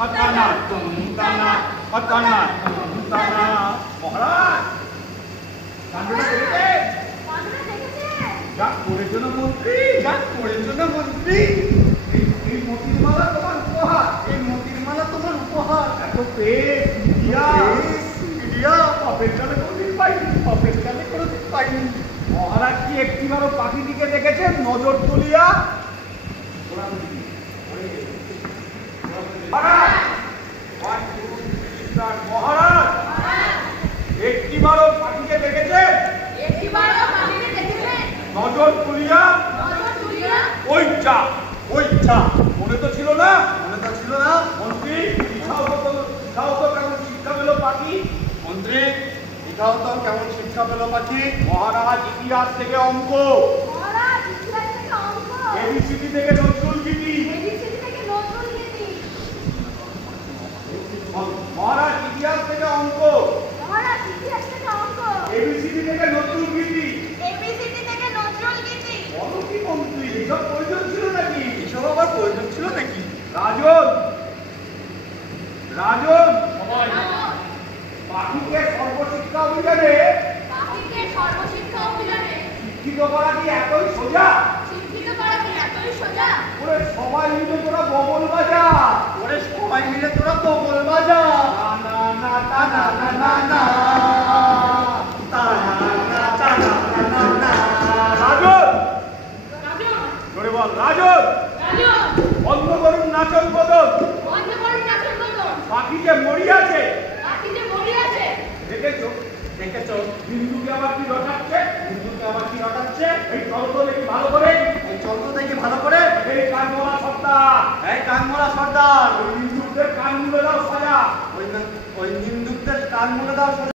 अताना तुमताना अताना तुमताना মহারাজ কাণ্ডটা দেখেছেন যা করেছেন মন্ত্রী যা করেছেন মন্ত্রী এই মোতির মালা তোমার উপহার এই মোতির মালা তোমার উপহার এত পেট মিডিয়া পাপের কালে কোনোদিন পাইনি পাপের কালে কোনোদিন পাইনি মহারাজ কি একটিবারও পাখিটিকে দেখেছেন নজর তুলিয়া মহারাজ একটিবারও পাখিকে দেখেছেন নজর তুলিয়া ওইটা মনে তো ছিল না মন্ত্রী শিখাও তো কেমন শিক্ষা পেল পাখি মন্ত্রী শিখাও তো কেমন শিক্ষা পেল পাখি মহারাজ ইতিহাস থেকে অঙ্ক এবিসিডি থেকে নজরুল গীতি মহারাজ ইতিহাস থেকে অঙ্ক এবিসিডি থেকে নজরুল গীতি বলো কি মন্ত্রী এসব প্রয়োজন ছিল নাকি এসব আবার প্রয়োজন ছিল নাকি রাজন পাখিকে সর্বশিক্ষা অভিযানে শিক্ষিত করা কি এতই সোজা ওরে সবাই মিলে তোরা বগল বাজা রাজন বন্ধ করুন নাচন বদল পাখি যে মরিয়াছে দেখেছো হিন্দুকে আবার কি রটাচ্ছে এই চলতো দেখি ভালো করে এই কানমোলা সর্দার ওই হিন্দুদের কান মুলে দাও সাজা